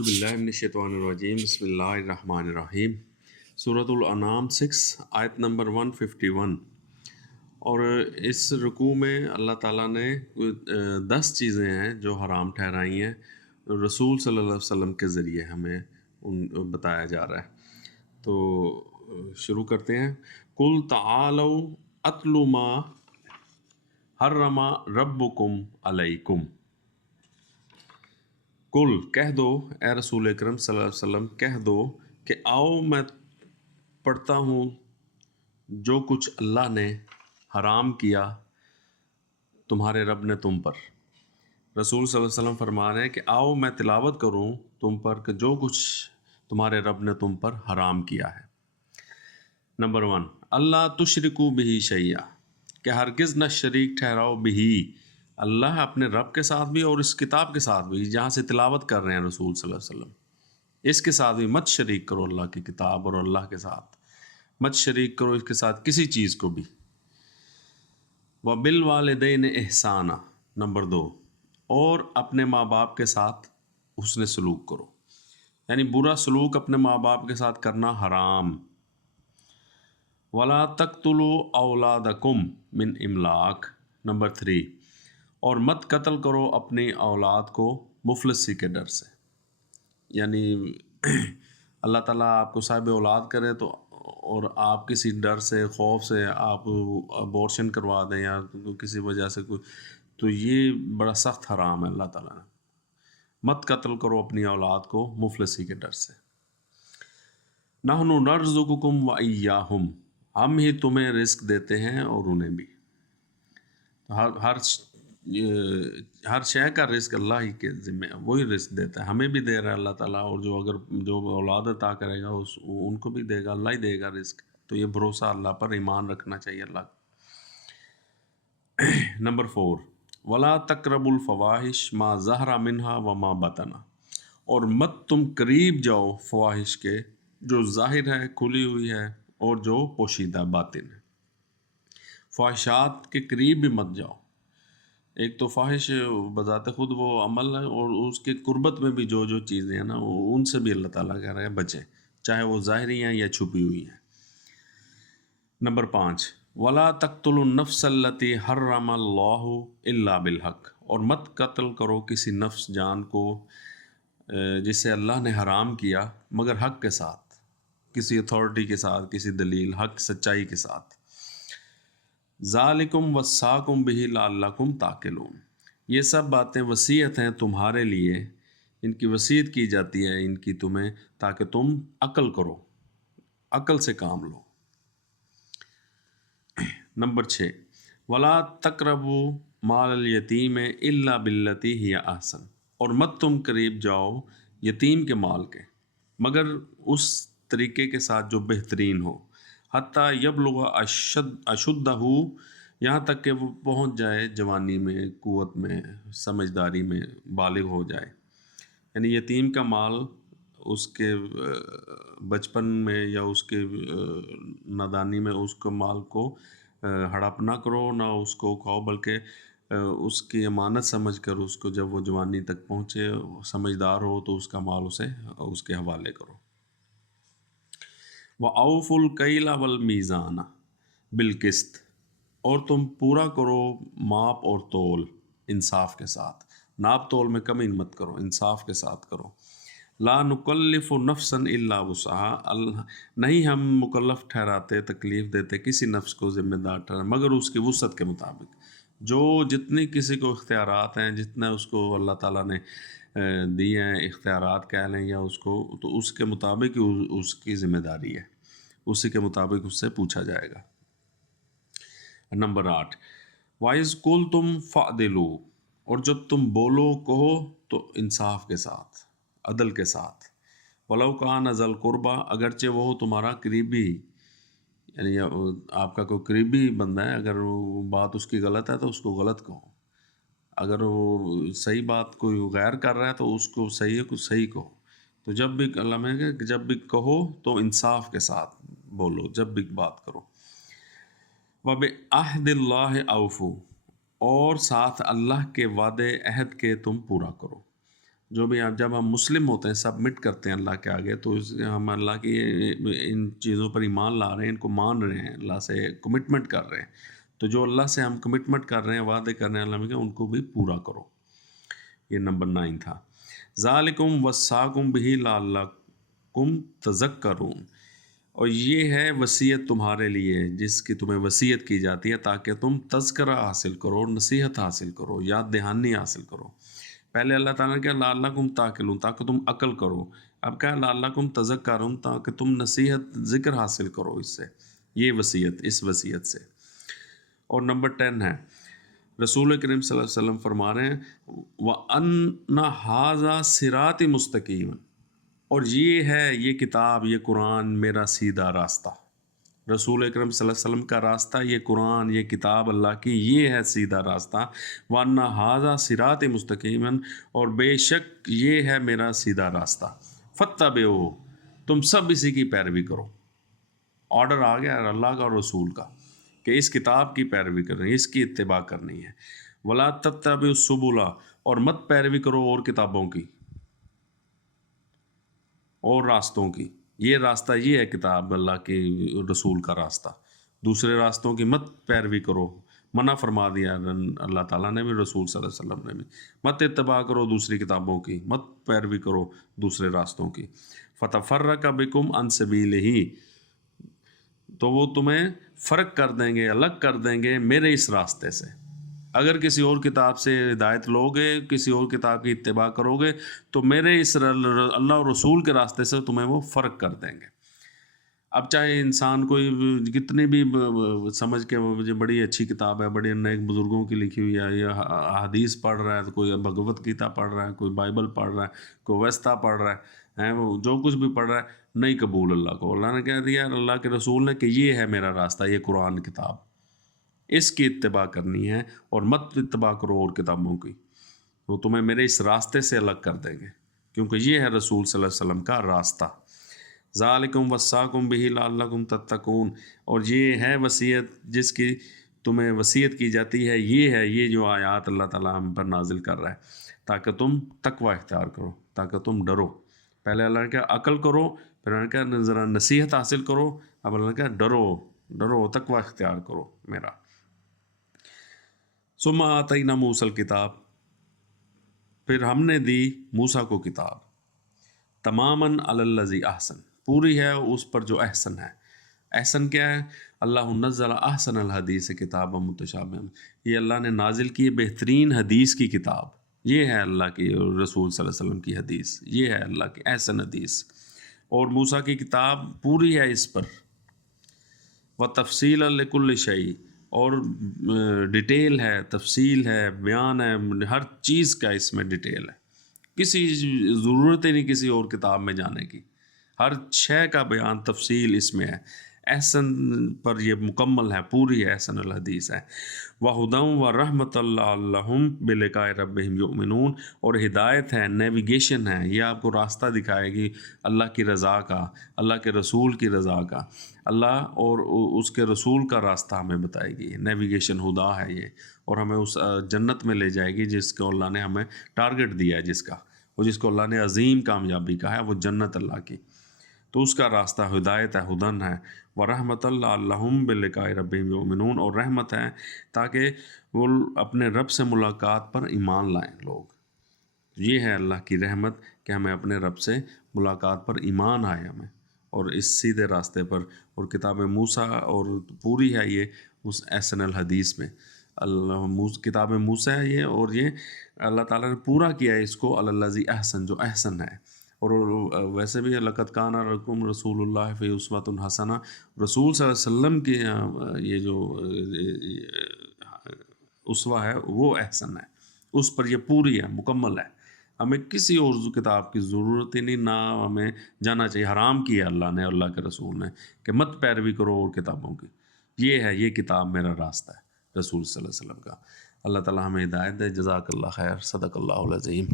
اعوذ باللہ من الشیطان الرجیم بسم اللہ الرحمن الرحیم سورۃ الانعام 6 آیت نمبر 151۔ اور اس رکوع میں اللہ تعالیٰ نے 10 چیزیں ہیں جو حرام ٹھہرائی ہیں، رسول صلی اللہ علیہ وسلم کے ذریعے ہمیں بتایا جا رہا ہے۔ تو شروع کرتے ہیں۔ قل تعالوا اتل ما حرم ربکم علیکم۔ کل کہہ دو، اے رسول اکرم صلی اللہ علیہ وسلم کہہ دو کہ آؤ میں پڑھتا ہوں جو کچھ اللہ نے حرام کیا تمہارے رب نے تم پر۔ رسول صلی اللہ علیہ وسلم فرما رہے ہیں کہ آؤ میں تلاوت کروں تم پر کہ جو کچھ تمہارے رب نے تم پر حرام کیا ہے۔ نمبر 1، اللہ تشرکو بہ شیئا، کہ ہرگز نہ شریک ٹھہراؤ بہ، اللہ اپنے رب کے ساتھ بھی اور اس کتاب کے ساتھ بھی، جہاں سے تلاوت کر رہے ہیں رسول صلی اللہ علیہ وسلم، اس کے ساتھ بھی مت شریک کرو اللہ کی کتاب اور اللہ کے ساتھ، مت شریک کرو اس کے ساتھ کسی چیز کو بھی۔ وَبِالْوَالِدَيْنِ إِحْسَانًا، نمبر 2، اور اپنے ماں باپ کے ساتھ حسن سلوک کرو، یعنی برا سلوک اپنے ماں باپ کے ساتھ کرنا حرام۔ وَلَا تَقْتُلُوا أَوْلَادَكُمْ مِنْ إِمْلَاقٍ، نمبر 3، اور مت قتل کرو اپنی اولاد کو مفلسی کے ڈر سے، یعنی اللہ تعالیٰ آپ کو صاحب اولاد کرے تو اور آپ کسی ڈر سے خوف سے آپ ابورشن کروا دیں یا کسی وجہ سے کوئی، تو یہ بڑا سخت حرام ہے اللہ تعالیٰ نے۔ مت قتل کرو اپنی اولاد کو مفلسی کے ڈر سے۔ نحن نرزقکم وإیاہم، ہم ہی تمہیں رزق دیتے ہیں اور انہیں بھی۔ ہر شے کا رزق اللہ ہی کے ذمہ ہے، وہی رزق دیتا ہے، ہمیں بھی دے رہا ہے اللہ تعالیٰ، اور جو اولاد عطا کرے گا ان کو بھی دے گا، اللہ ہی دے گا رزق۔ تو یہ بھروسہ اللہ پر، ایمان رکھنا چاہیے اللہ کا۔ نمبر 4، ولا تقربوا الفواحش ما ظہر منہا وما بطن، اور مت تم قریب جاؤ فواحش کے جو ظاہر ہے کھلی ہوئی ہے اور جو پوشیدہ باطن ہے۔ فواحشات کے قریب بھی مت جاؤ۔ ایک تو فواحش بذات خود وہ عمل ہے، اور اس کے قربت میں بھی جو چیزیں ہیں نا، ان سے بھی اللہ تعالیٰ کہہ رہے ہیں بچیں، چاہے وہ ظاہری ہیں یا چھپی ہوئی ہیں۔ نمبر 5، ولا تقتلوا النفس التي حرم اللہ الا بالحق، اور مت قتل کرو کسی نفس جان کو جسے اللہ نے حرام کیا مگر حق کے ساتھ، کسی اتھارٹی کے ساتھ، کسی دلیل، حق سچائی کے ساتھ۔ ذالکم وصاکم بہ لعلکم تعقلون، یہ سب باتیں وصیت ہیں تمہارے لیے، ان کی وصیت کی جاتی ہے ان کی تمہیں تاکہ تم عقل کرو، عقل سے کام لو۔ نمبر 6، ولا تقربوا مال الیتیم الا باللتی ہی احسن، اور مت تم قریب جاؤ یتیم کے مال کے مگر اس طریقے کے ساتھ جو بہترین ہو، حتیٰ یبلغ اشدہ، یہاں تک کہ وہ پہنچ جائے جوانی میں، قوت میں، سمجھداری میں، بالغ ہو جائے۔ یعنی یتیم کا مال اس کے بچپن میں یا اس کے نادانی میں اس کو مال کو ہڑپ نہ کرو، نہ اس کو کھاؤ، بلکہ اس کی امانت سمجھ کر اس کو جب وہ جوانی تک پہنچے، سمجھدار ہو، تو اس کا مال اس کے حوالے کرو۔ وَأَوْفُوا الْكَيْلَ وَالْمِيزَانَ بِالْقِسْطِ، اور تم پورا کرو ماپ اور تول انصاف کے ساتھ، ناپ تول میں کمی مت کرو، انصاف کے ساتھ کرو۔ لا نکلف نفسا الا وسعها، نہیں ہم مکلف ٹھہراتے، تکلیف دیتے کسی نفس کو، ذمہ دار ٹھہراتے مگر اس کی وسعت کے مطابق، جو جتنی کسی کو اختیارات ہیں، جتنا اس کو اللہ تعالیٰ نے دیے ہیں اختیارات کہہ لیں یا اس کو، تو اس کے مطابق اس کی ذمہ داری ہے، اسی کے مطابق اس سے پوچھا جائے گا۔ نمبر 8، وَإِذْ قُلْتُمْ فَعْدِلُوا، اور جب تم بولو کہو تو انصاف کے ساتھ، عدل کے ساتھ۔ وَلَوْ كَانَ ذَا الْقُرْبَىٰ، اگرچہ وہ تمہارا قریبی، یعنی آپ کا کوئی قریبی بندہ ہے، اگر وہ بات اس کی غلط ہے تو اس کو غلط کہو، اگر وہ صحیح بات کوئی غیر کر رہا ہے تو اس کو صحیح ہے، کچھ صحیح کہو۔ تو جب بھی اللہ میں کہ جب بھی کہو تو انصاف کے ساتھ بولو، جب بھی بات کرو۔ وَبِعَهْدِ اللَّهِ أَوْفُوا، اور ساتھ اللہ کے وعدے عہد کے تم پورا کرو۔ جو بھی آپ جب ہم مسلم ہوتے ہیں سبمٹ کرتے ہیں اللہ کے آگے تو ہم اللہ کی ان چیزوں پر ایمان لا رہے ہیں، ان کو مان رہے ہیں، اللہ سے کمٹمنٹ کر رہے ہیں. تو جو اللہ سے ہم کمٹمنٹ کر رہے ہیں، وعدے کر رہے ہیں اللہ میں کہ ان کو بھی پورا کرو. یہ نمبر 9 تھا. ذالکم وصاکم بہ لعلکم تذکرون، اور یہ ہے وصیت تمہارے لیے جس کی تمہیں وصیت کی جاتی ہے تاکہ تم تذکرہ حاصل کرو، نصیحت حاصل کرو، یاد دہانی حاصل کرو. پہلے اللہ تعالیٰ نے کہا لعلکم تاکلون، تاکہ تم عقل کرو. اب کہا لعلکم تذکرون، تاکہ تم نصیحت ذکر حاصل کرو اس سے. یہ وصیت، اس وصیت سے. اور نمبر 10 ہے، رسول کریم صلی اللہ علیہ وسلم فرما رہے ہیں وَأَنَّ هَذَا صِرَاطِ مُسْتَقِيمٌ، اور یہ ہے، یہ کتاب، یہ قرآن میرا سیدھا راستہ. رسول اکرم صلی اللہ علیہ وسلم کا راستہ، یہ قرآن، یہ کتاب اللہ کی، یہ ہے سیدھا راستہ. وَأَنَّ هَذَا صِرَاطِ مُسْتَقِيمٌ، اور بے شک یہ ہے میرا سیدھا راستہ. فَاتَّبِعُوهُ، تم سب اسی کی پیروی کرو. آرڈر آ گیا اللہ کا اور رسول کا کہ اس کتاب کی پیروی کرنی ہے، اس کی اتباع کرنی ہے. وَلَا تَتَّبِعُوا السُّبُلَ، اور مت پیروی کرو اور کتابوں کی اور راستوں کی. یہ راستہ، یہ ہے کتاب اللہ کے رسول کا راستہ. دوسرے راستوں کی مت پیروی کرو. منع فرما دیا اللہ تعالیٰ نے بھی، رسول صلی اللہ علیہ وسلم نے بھی. مت اتباع کرو دوسری کتابوں کی، مت پیروی کرو دوسرے راستوں کی. فَتَفَرَّقَ بِكُمْ عَنْ سَبِيلِهِ، تو وہ تمہیں فرق کر دیں گے، الگ کر دیں گے میرے اس راستے سے. اگر کسی اور کتاب سے ہدایت لو گے، کسی اور کتاب کی اتباع کرو گے، تو میرے اس اللہ اور رسول کے راستے سے تمہیں وہ فرق کر دیں گے. اب چاہے انسان کوئی کتنی بھی سمجھ کے مجھے بڑی اچھی کتاب ہے، بڑے نیک بزرگوں کی لکھی ہوئی ہے، یا حدیث پڑھ رہا ہے، تو کوئی بھگوت گیتا پڑھ رہا ہے، کوئی بائبل پڑھ رہا ہے، کوئی ویستا پڑھ رہا ہے، وہ جو کچھ بھی پڑھ رہا ہے، نہیں قبول اللہ کو. اللہ نے کہہ دیا، اللہ کے رسول نے، کہ یہ ہے میرا راستہ، یہ قرآن کتاب، اس کی اتباع کرنی ہے، اور مت اتباع کرو اور کتابوں کی. وہ تمہیں میرے اس راستے سے الگ کر دیں گے، کیونکہ یہ ہے رسول صلی اللہ علیہ وسلم کا راستہ. ذالکم وصاکم بہ لعلکم تتقون، اور یہ ہے وصیت جس کی تمہیں وصیت کی جاتی ہے. یہ جو آیات اللہ تعالیٰ ہم پر نازل کر رہا ہے تاکہ تم تقوی اختیار کرو، تاکہ تم ڈرو. پہلے اللہ نے کہا عقل کرو، پھر اللہ نے کہا ذرا نصیحت حاصل کرو، اب اللہ نے کہا ڈرو، تقوی اختیار کرو میرا. ثم آتینا موسیٰ الکتاب، پھر ہم نے دی موسیٰ کو کتاب. تماماً علی الذی احسن، پوری ہے اس پر جو احسن ہے. احسن کیا ہے؟ اللہ نزل احسن الحدیث کتابا متشابہ، یہ اللہ نے نازل کی بہترین حدیث کی کتاب. یہ ہے اللہ کی رسول صلی اللہ علیہ وسلم کی حدیث، یہ ہے اللہ کی احسن حدیث. اور موسیٰ کی کتاب پوری ہے اس پر. وتفصیلا لکل شیء، اور ڈیٹیل ہے، تفصیل ہے، بیان ہے، ہر چیز کا اس میں ڈیٹیل ہے. کسی ضرورت ہی نہیں کسی اور کتاب میں جانے کی، ہر شے کا بیان تفصیل اس میں ہے. احسن پر یہ مکمل ہے، پوری احسن الحدیث ہے. وَهُدًى وَرَحْمَةً لَعَلَّهُمْ بِلِقَاءِ رَبِّهِمْ يُؤْمِنُونَ، اور ہدایت ہے، نیویگیشن ہے، یہ آپ کو راستہ دکھائے گی اللہ کی رضا کا، اللہ کے رسول کی رضا کا. اللہ اور اس کے رسول کا راستہ ہمیں بتائے گی. نیویگیشن ہدا ہے یہ، اور ہمیں اس جنت میں لے جائے گی جس کو اللہ نے ہمیں ٹارگٹ دیا ہے، جس کا، وہ جس کو اللہ نے عظیم کامیابی کہا ہے، وہ جنت اللہ کی. تو اس کا راستہ ہدایت ہے، ہدن ہے. وَرَحْمَةً لَعَلَّهُمْ بِلِقَاءِ رَبِّهِمْ يُؤْمِنُونَ، اور رحمت ہے تاکہ وہ اپنے رب سے ملاقات پر ایمان لائیں لوگ. یہ ہے اللہ کی رحمت کہ ہمیں اپنے رب سے ملاقات پر ایمان آئے ہمیں، اور اس سیدھے راستے پر. اور کتاب موسیٰ اور پوری ہے یہ اس احسن الحدیث میں. کتاب موسیٰ ہے یہ، اور یہ اللہ تعالیٰ نے پورا کیا ہے اس کو علی الذی احسن، جو احسن ہے. اور ویسے بھی لقد کان لکم رسول اللہ فی اسوۃ حسنہ، رسول صلی اللہ علیہ وسلم کی یہ جو اسوہ ہے وہ احسن ہے، اس پر یہ پوری ہے، مکمل ہے. ہمیں کسی اور کتاب کی ضرورت ہی نہیں، نہ ہمیں جانا چاہیے. حرام کیا اللہ نے، اللہ کے رسول نے، کہ مت پیروی کرو اور کتابوں کی. یہ ہے، یہ کتاب میرا راستہ ہے رسول صلی اللہ علیہ وسلم کا. اللہ تعالیٰ ہمیں ہدایت دے. جزاک اللہ خیر. صدق اللہ العظیم.